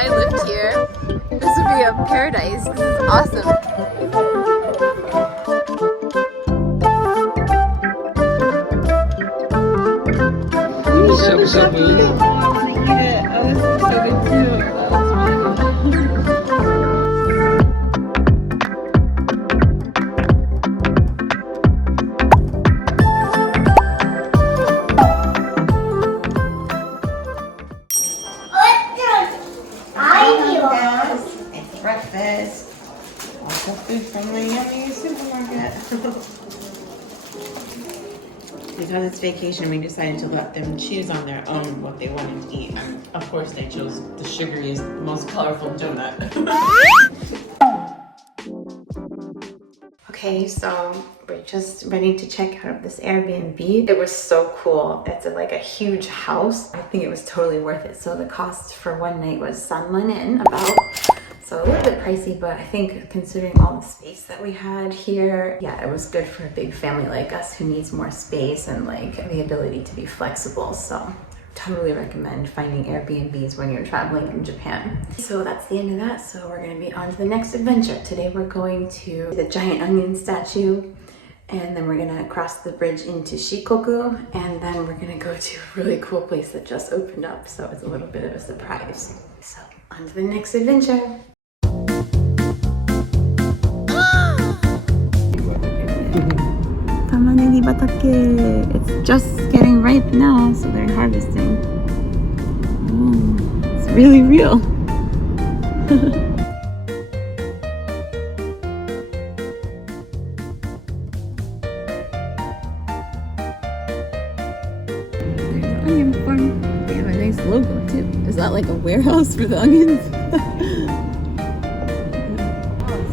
I lived here, this would be a paradise. This is awesome. Breakfast. Also food from the yummy supermarket. Because it's vacation, we decided to let them choose on their own what they wanted to eat. And of course, they chose the sugariest, most colorful donut. Okay, so we're just ready to check out of this Airbnb. It was so cool. It's like a huge house. I think it was totally worth it. So the cost for one night was sanmanen about. So a little bit pricey, but I think considering all the space that we had here, yeah, it was good for a big family like us who needs more space and like the ability to be flexible. So totally recommend finding Airbnbs when you're traveling in Japan. So that's the end of that. So we're going to be on to the next adventure. Today we're going to the giant onion statue, and then we're going to cross the bridge into Shikoku, and then we're going to go to a really cool place that just opened up. So it's a little bit of a surprise. So on to the next adventure. Tamanegi batake. It's just getting ripe now, so they're harvesting. It's really real. There's an onion farm. They have a nice logo too. Is that like a warehouse for the onions?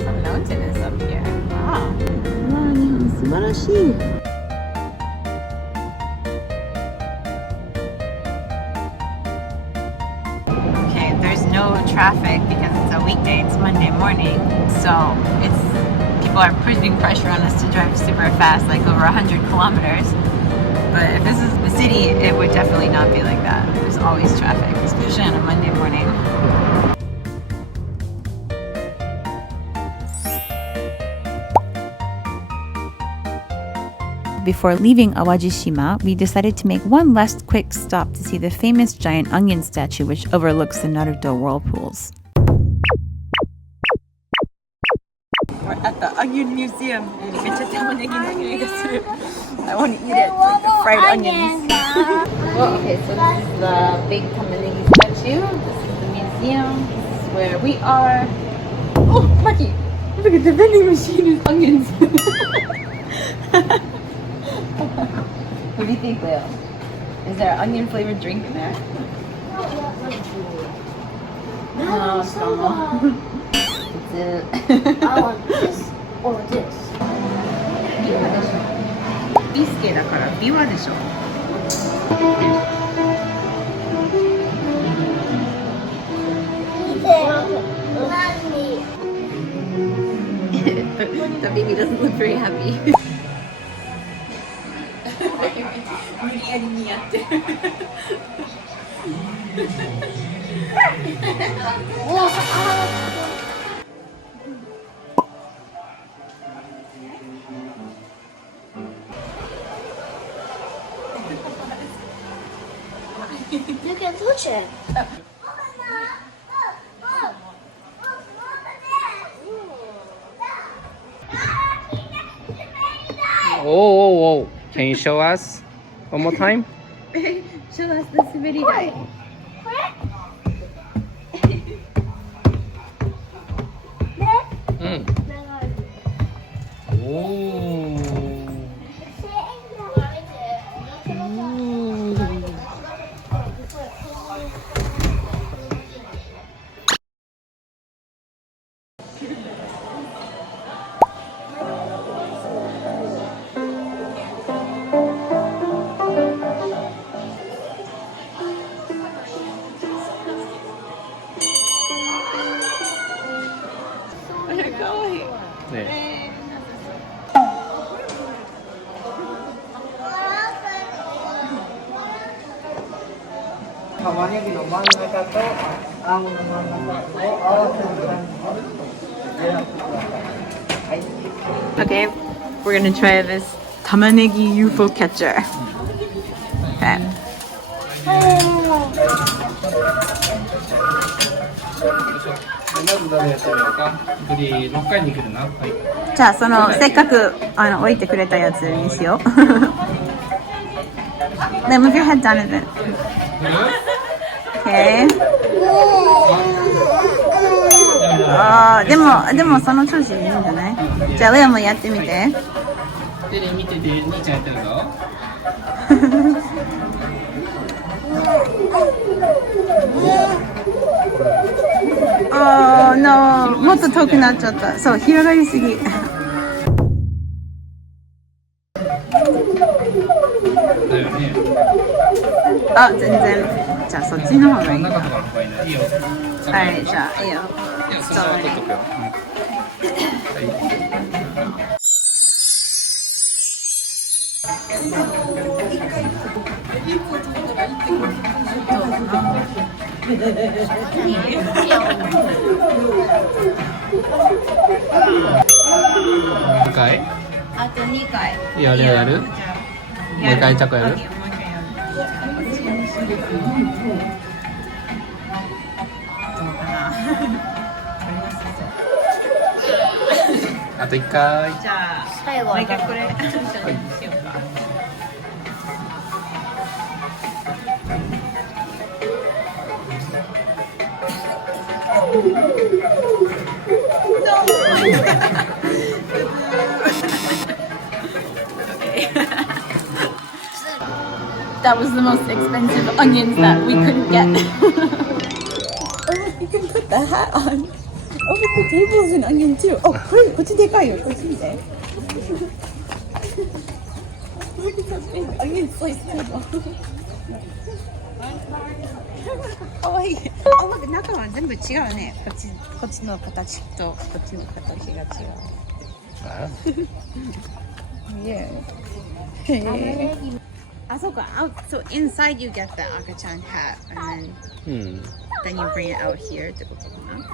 Some mountainous up here. Wow. Okay, there's no traffic because it's a weekday, it's Monday morning, so people are putting pressure on us to drive super fast, like over 100 kilometers. But if this is the city, it would definitely not be like that. There's always traffic, especially on a Monday morning. Before leaving Awajishima, we decided to make one last quick stop to see the famous giant onion statue which overlooks the Naruto whirlpools. We're at the onion museum. I want to eat it, like the fried onions. Well, okay, so this is the big tamanegi statue. This is the museum. This is where we are. Oh, Maki! Look at the vending machine with onions. What do you think, Leo? Is there an onion flavored drink in there? No, it's normal. It's it. I want this or this. ビワでしょ。ビスケだからビワでしょ。The baby doesn't look very happy. 無理やりにやってる。You can touch it. Oh, can you show us one more time? Show us this video. 네. 玉ねぎの真ん中と青の真ん中を合わせる感じで選んでください。Okay, we're gonna try this 玉ねぎUFO catcher. Okay. まず誰やってみようか。次6回に来るな。はい。じゃあそのせっかく置いてくれたやつにしよう。Then move your head down a bit. Okay. でもその調子でいいんじゃない？じゃあレオもやってみて。テレビ見てて兄ちゃんやってるぞ。Oh no、もっと遠くなっちゃった。そう、広がりすぎ。だよね。あ、全然。じゃあそっちの方がいい。中とかの方がいいね。いいよ。はい、じゃあいいよ。いや、それは取っとくよ。2回？あと2回。やる？もう一回チャコやる？あと1回。じゃあ最後もう一回これ。はい。That was the most expensive onions that we couldn't get. Oh, you can put the hat on. Oh, but the table's an onion too. Oh, こっちでかいよ。こっち見て。Look at that big onion slice table. かわいい。あ、なんか中は全部違うね。こっちの形とこっちの形が違う。Yeah. あ、そうか。So inside you get the 赤ちゃん hat and then you bring it out here ってことかな。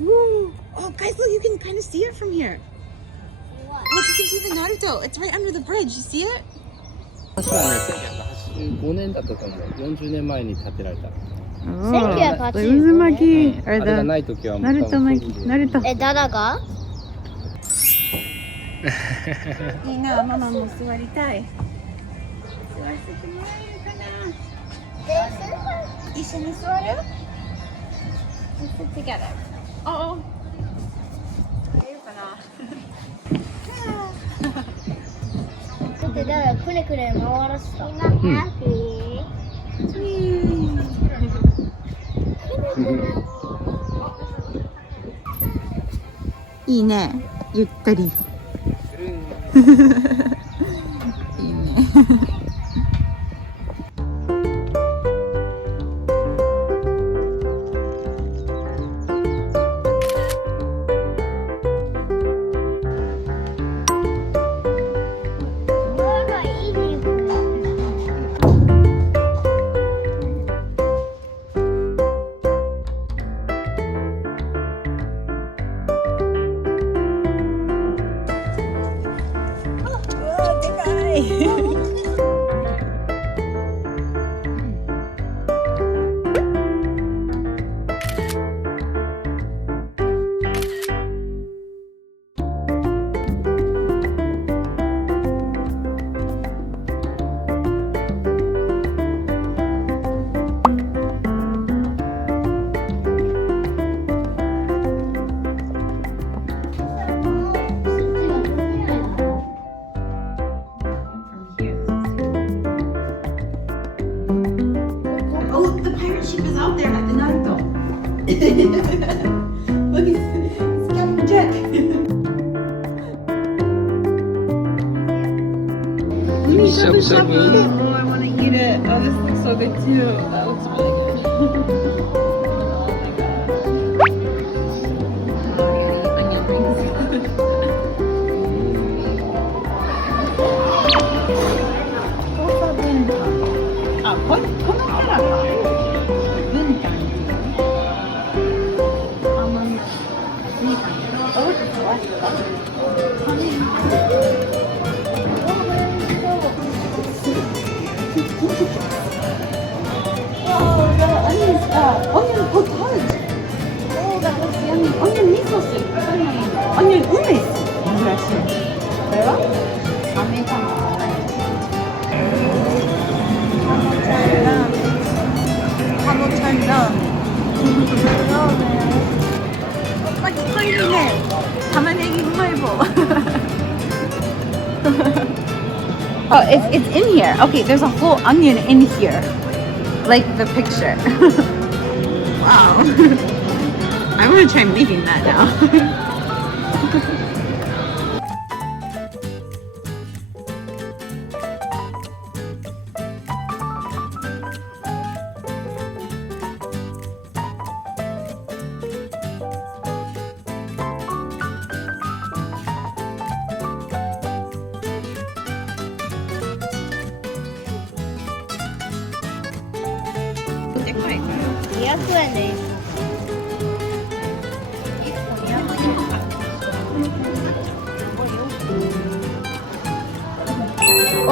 Woo! Oh, guys, look, you can kind of see it from here. Look, you can see the Naruto. It's right under the bridge. You see it? 確かね、1985年だったと思う。40年前に建てられた。1985巻き。あれがない時はもうナルト巻き。ナルト。誰がいいな、ママも座りたい。座らせてもらえるかな。一緒に座る？ Let's sit together. Oh. 座れるかな。だって誰くねくね回らせた。いいね。ゆったり。いいね。Look, it's Captain Jack. Shabu shabu. Oh, I want to eat it. Oh, this looks so good too. That looks really good. Oh, what? Oh, the onions, onion potage. Oh, that looks yummy. Onion miso soup. Onion umes. 珍しい。これはアメリカのカモちゃんラーメン。まあ、きっといるね。玉ねぎうまい棒。Oh, it's in here. Okay, there's a whole onion in here. Like the picture. Wow. I want to try making that now.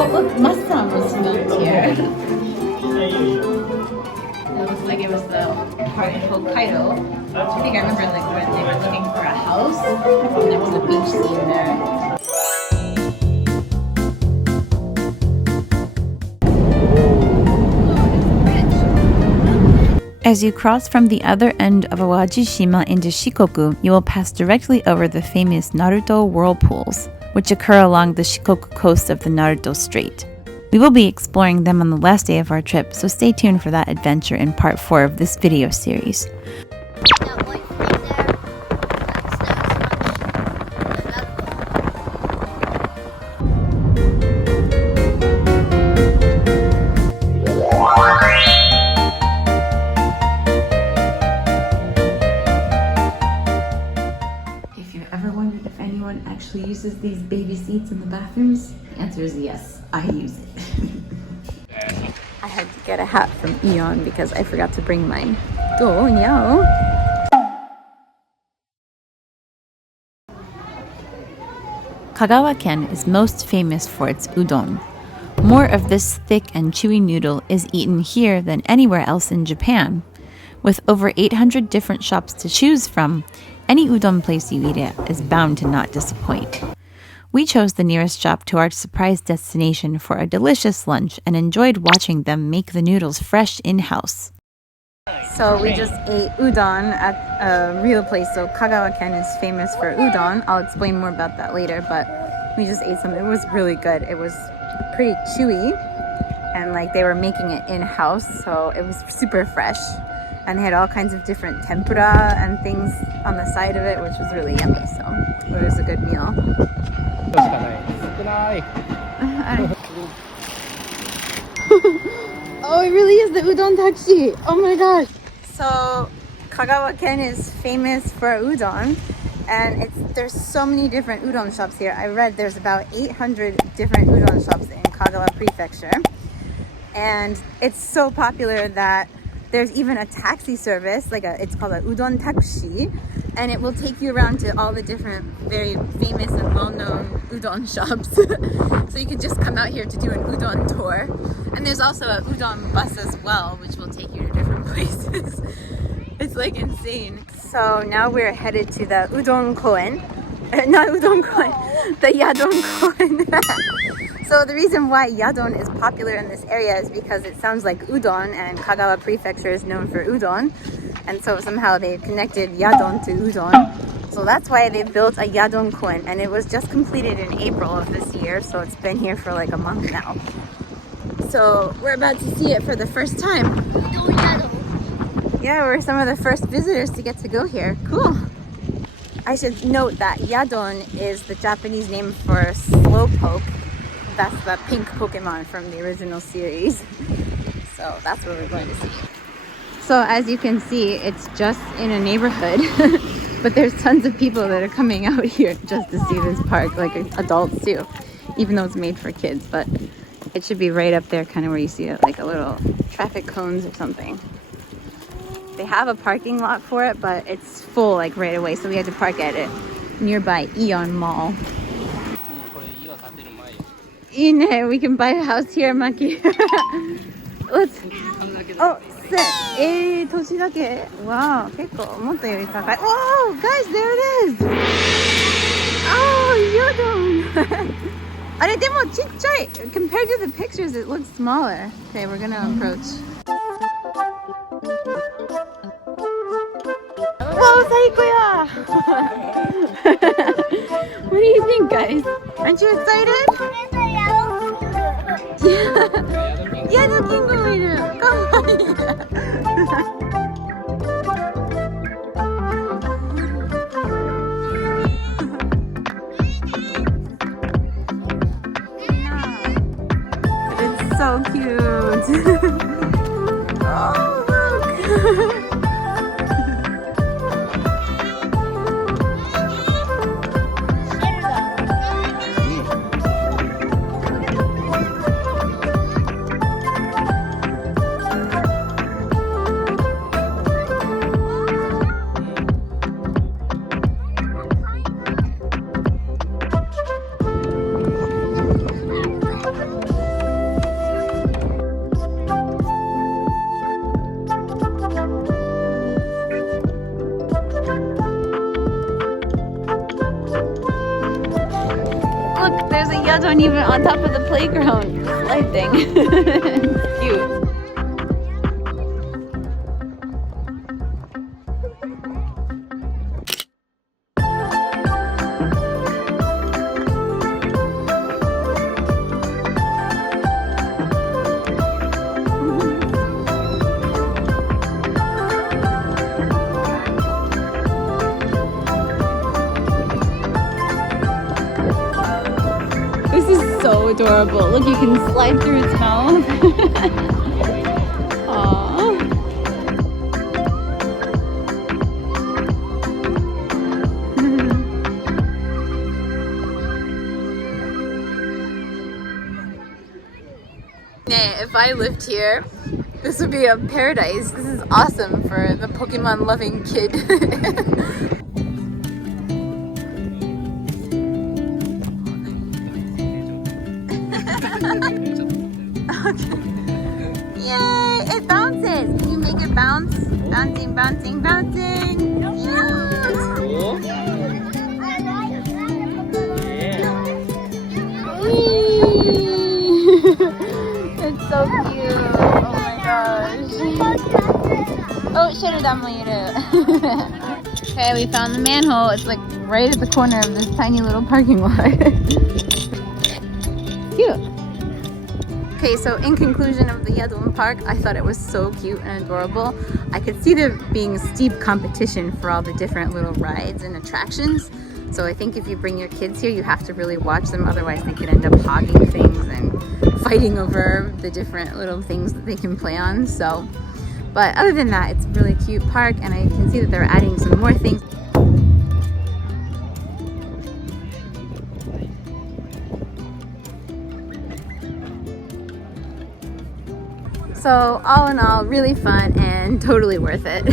Oh, look, mustang was filmed here. It looks like it was the part in Hokkaido. I think I remember like when they were looking for a house and there was a beach scene there. As you cross from the other end of淡路島into Shikoku, you will pass directly over the famous Naruto whirlpools, which occur along the Shikoku coast of the Naruto Strait. We will be exploring them on the last day of our trip, so stay tuned for that adventure in part 4 of this video series. That white thing there, If you ever wondered if anyone actually uses these baby seats in the bathrooms, the answer is yes, I use it. I had to get a hat from Eon because I forgot to bring mine. Donyo. Kagawa-ken is most famous for its udon. More of this thick and chewy noodle is eaten here than anywhere else in Japan. With over 800 different shops to choose from, any udon place you eat at is bound to not disappoint. We chose the nearest shop to our surprise destination for a delicious lunch and enjoyed watching them make the noodles fresh in-house. So we just ate udon at a real place. So Kagawa-ken is famous for udon. I'll explain more about that later, but we just ate some. It was really good. It was pretty chewy and like they were making it in-house, so it was super fresh. And they had all kinds of different tempura and things on the side of it, which was really yummy. So it was a good meal. Oh, it really is the udon taxi. Oh my gosh. So Kagawa-ken is famous for udon, and there's so many different udon shops here. I read there's about 800 different udon shops in Kagawa Prefecture. And it's so popular that there's even a taxi service, it's called a udon taxi, and it will take you around to all the different very famous and well-known udon shops. So you can just come out here to do an udon tour. And there's also a udon bus as well, which will take you to different places. It's like insane. So now we're headed to the Udon Koen. Not Udon Koen, the Yadon Koen. So the reason why Yadon is popular in this area is because it sounds like udon, and Kagawa Prefecture is known for udon. And so somehow they connected Yadon to udon. So that's why they built a Yadon Koen, and it was just completed in April of this year. So it's been here for like a month now. So we're about to see it for the first time. Yeah, we're some of the first visitors to get to go here. Cool. I should note that Yadon is the Japanese name for Slowpoke. That's the pink Pokemon from the original series. So that's what we're going to see. So as you can see, it's just in a neighborhood, but there's tons of people that are coming out here just to see this park, like adults too, even though it's made for kids. But it should be right up there, kind of where you see it, like a little traffic cones or something. They have a parking lot for it, but it's full like right away, so we had to park at it nearby Eon Mall. いいね。We can buy a house here, Maki. Let's. Oh, sit. 土地だけ。Wow, 結構思ったより高い。Wow, guys, there it is. Oh, Udon. あれでもちっちゃい。Compared to the pictures, it looks smaller. Okay, we're gonna approach. Wow, 最高や。What do you think, guys? Aren't you excited? ヤドキングもいる。かわいい。It's so cute. Oh, look. Look, there's a Yadon even on top of the playground slide thing. Cute. This is so adorable. Look, you can slide through its mouth. Aww. If I lived here, this would be a paradise. This is awesome for the Pokemon loving kid. Okay. Yay! It bounces! Can you make it bounce? Bouncing, bouncing, bouncing! It's so cute! Oh my gosh! Oh, Sheridanもいる. Okay, we found the manhole. It's like right at the corner of this tiny little parking lot. Cute! Okay, so in conclusion of the Yadon Park, I thought it was so cute and adorable. I could see there being a steep competition for all the different little rides and attractions. So I think if you bring your kids here, you have to really watch them. Otherwise, they could end up hogging things and fighting over the different little things that they can play on. So, but other than that, it's a really cute park, and I can see that they're adding some more things. So all in all, really fun and totally worth it.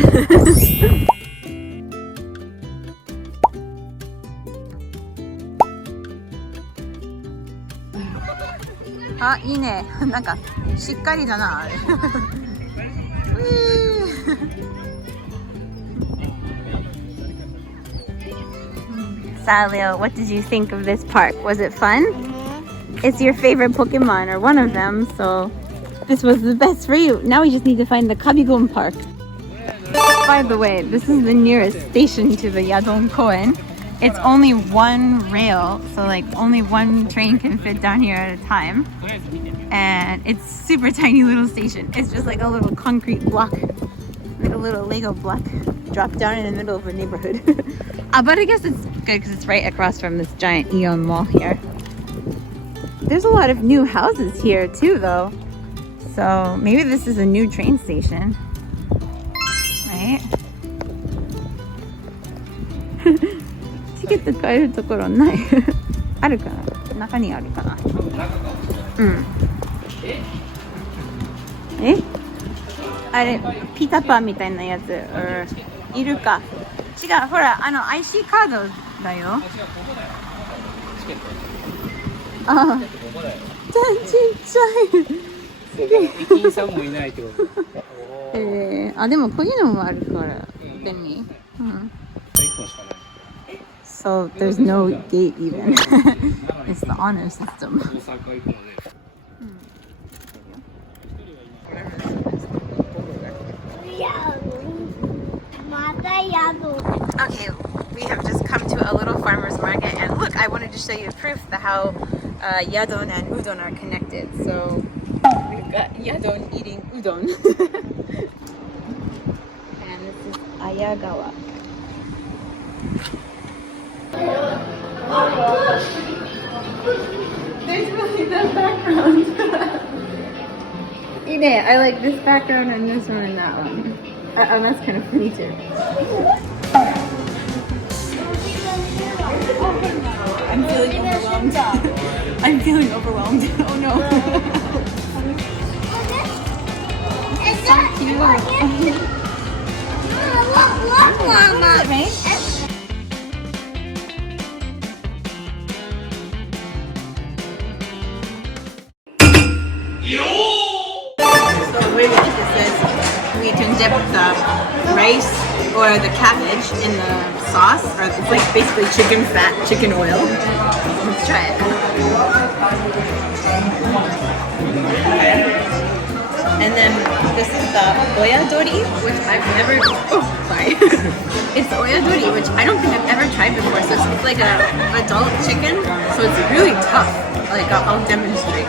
Ah, いいね。なんかしっかりだな。Salio, what did you think of this park? Was it fun? It's your favorite Pokemon or one of them, so this was the best for you. Now we just need to find the Kabigon Park. By the way, this is the nearest station to the Yadoun Koen. It's only one rail, so like only one train can fit down here at a time. And it's super tiny little station. It's just like a little concrete block, like a little Lego block dropped down in the middle of a neighborhood. But I guess it's good because it's right across from this giant Eon mall here. There's a lot of new houses here too though. So maybe this is a new train station, right? チケット買えるところない。あるかな？中にあるかな？うん。え？あれ、ピタパンみたいなやつ、いるか？違う、ほら、IC カードだよ。ああ。ちっちゃい。すげえ。駅員さんもいないってこと。あ、でもこういうのもあるから便利。うん。So there's no gate even. It's the honor system. 大阪行くので。Okay, we have just come to a little farmer's market, and look, I wanted to show you proof that how Yadon and Udon are connected. So we've got Yadon eating udon, and this is Ayagawa. There's really no background. I like this background and this one and that one. And that's kind of funny too. I'm feeling overwhelmed. I'm feeling overwhelmed. Oh no. It's so cute. Look, right? So the way we eat this is we can dip the rice or the cabbage in the sauce, or it's like basically chicken fat, chicken oil. Let's try it. Okay. And then this is the oyadori, which I've never, it's oyadori, which I don't think I've ever tried before. So it's like an adult chicken, so it's really tough. Like I'll demonstrate.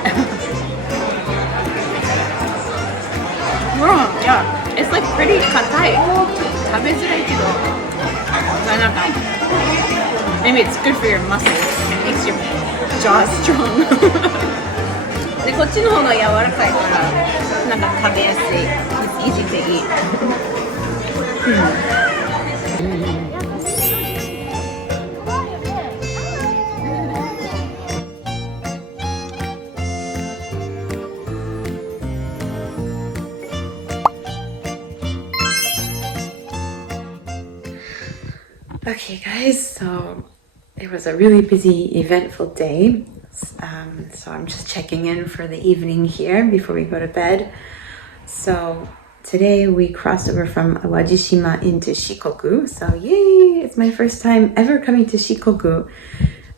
Oh, yeah, it's like pretty katai. Maybe it's good for your muscles. It makes your jaw strong. でこっちの方が柔らかいからなんか食べやすい。It's easy to eat. Okay guys, so it was a really busy, eventful day. So I'm just checking in for the evening here before we go to bed. So today we crossed over from Awajishima into Shikoku. So yay! It's my first time ever coming to Shikoku.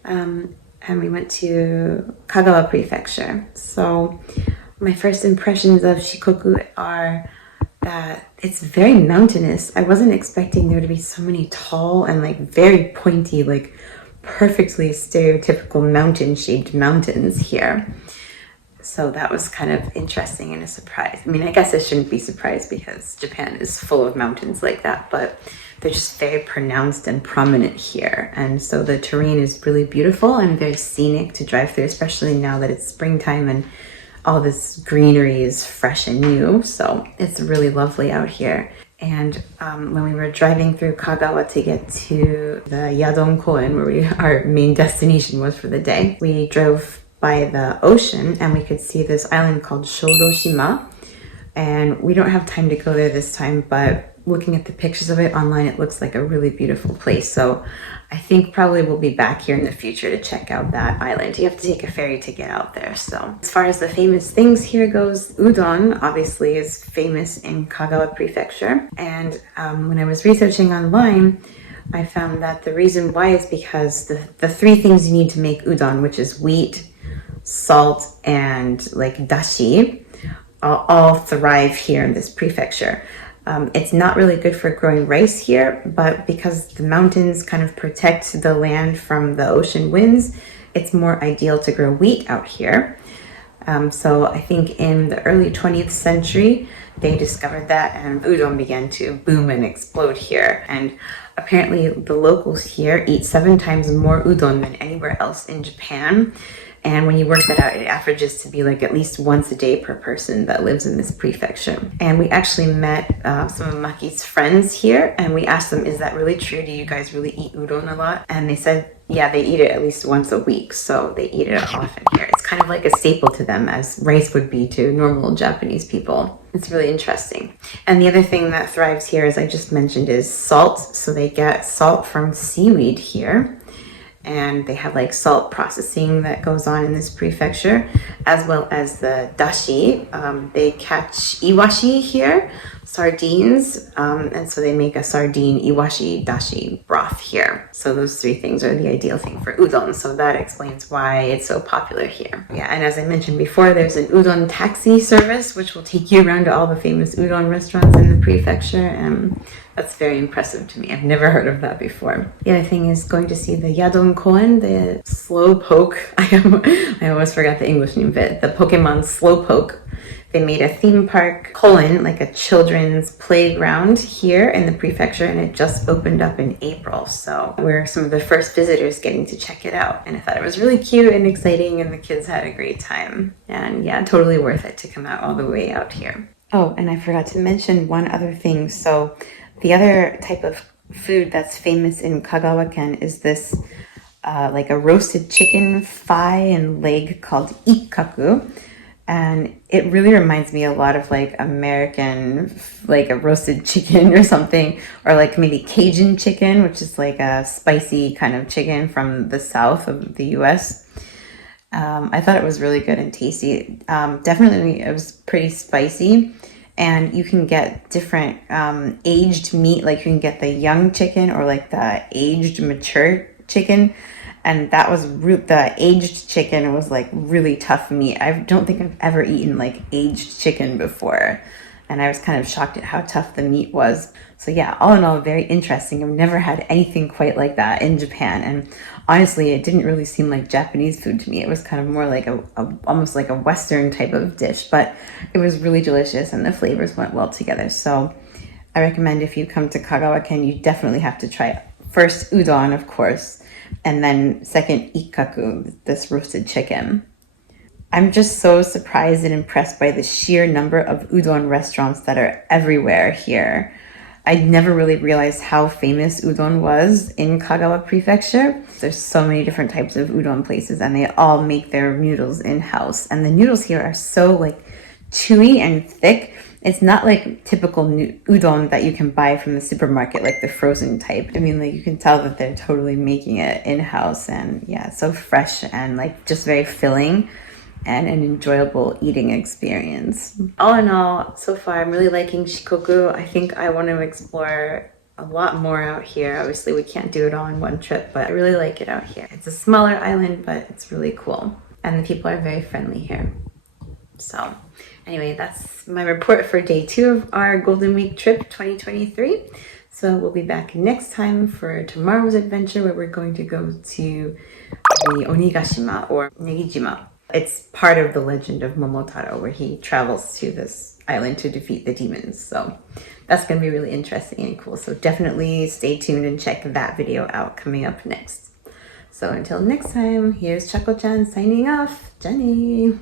And we went to Kagawa Prefecture. So my first impressions of Shikoku are that it's very mountainous. I wasn't expecting there to be so many tall and like very pointy, like perfectly stereotypical mountain-shaped mountains here. So that was kind of interesting and a surprise. I mean, I guess I shouldn't be surprised because Japan is full of mountains like that, but they're just very pronounced and prominent here. And so the terrain is really beautiful and very scenic to drive through, especially now that it's springtime and all this greenery is fresh and new. So it's really lovely out here. And when we were driving through Kagawa to get to the Yadoun Koen, where our main destination was for the day, we drove by the ocean and we could see this island called Shodoshima. And we don't have time to go there this time, but looking at the pictures of it online, it looks like a really beautiful place. So I think probably we'll be back here in the future to check out that island. You have to take a ferry to get out there. So as far as the famous things here goes, udon obviously is famous in Kagawa Prefecture. And when I was researching online, I found that the reason why is because the three things you need to make udon, which is wheat, salt, and like dashi, all thrive here in this prefecture. It's not really good for growing rice here, but because the mountains kind of protect the land from the ocean winds, it's more ideal to grow wheat out here. So I think in the early 20th century, they discovered that and udon began to boom and explode here. And apparently the locals here eat 7 times more udon than anywhere else in Japan. And when you work that out, it averages to be like at least once a day per person that lives in this prefecture. And we actually met some of Maki's friends here, and we asked them, is that really true? Do you guys really eat udon a lot? And they said, yeah, they eat it at least once a week. So they eat it often here. It's kind of like a staple to them as rice would be to normal Japanese people. It's really interesting. And the other thing that thrives here, as I just mentioned, is salt. So they get salt from seaweed here. and they have like salt processing that goes on in this prefecture, as well as the dashi. They catch iwashi here, sardines, and so they make a sardine iwashi dashi broth here. So those three things are the ideal thing for udon, so that explains why it's so popular here. Yeah, and as I mentioned before, there's an udon taxi service which will take you around to all the famous udon restaurants in the prefecture, and that's very impressive to me. I've never heard of that before. The other thing is going to see the Yadoun Koen, the Slowpoke. I always forgot the English name of it. The Pokemon Slowpoke. They made a theme park, like a children's playground here in the prefecture, and it just opened up in April. So we're some of the first visitors getting to check it out. And I thought it was really cute and exciting, and the kids had a great time. And yeah, totally worth it to come out all the way out here. Oh, and I forgot to mention one other thing. So the other type of food that's famous in Kagawa-ken is this like a roasted chicken thigh and leg called ikkaku. And it really reminds me a lot of like American, like a roasted chicken or something, or like maybe Cajun chicken, which is like a spicy kind of chicken from the south of the US. I thought it was really good and tasty. Definitely, it was pretty spicy. And you can get different aged meat, like you can get the young chicken or like the aged mature chicken. And that was the aged chicken was like really tough meat. I don't think I've ever eaten like aged chicken before. And I was kind of shocked at how tough the meat was. So yeah, all in all, very interesting. I've never had anything quite like that in Japan. And honestly, it didn't really seem like Japanese food to me. It was kind of more like almost like a Western type of dish, but it was really delicious and the flavors went well together. So I recommend if you come to Kagawa-ken, you definitely have to try first udon, of course, and then second ikkaku, this roasted chicken. I'm just so surprised and impressed by the sheer number of udon restaurants that are everywhere here. I never really realized how famous udon was in Kagawa Prefecture. There's so many different types of udon places, and they all make their noodles in-house. And the noodles here are so like chewy and thick. It's not like typical udon that you can buy from the supermarket, like the frozen type. I mean, like you can tell that they're totally making it in-house, and yeah, it's so fresh and like just very filling and an enjoyable eating experience. All in all, so far I'm really liking Shikoku. I think I want to explore a lot more out here. Obviously we can't do it all in one trip, but I really like it out here. It's a smaller island, but it's really cool. And the people are very friendly here. So anyway, that's my report for day 2 of our Golden Week trip 2023. So we'll be back next time for tomorrow's adventure, where we're going to go to the Onigashima or Negijima. It's part of the legend of Momotaro, where he travels to this island to defeat the demons. So that's going to be really interesting and cool. So definitely stay tuned and check that video out coming up next. So until next time, here's Chaco-chan signing off. Jenny!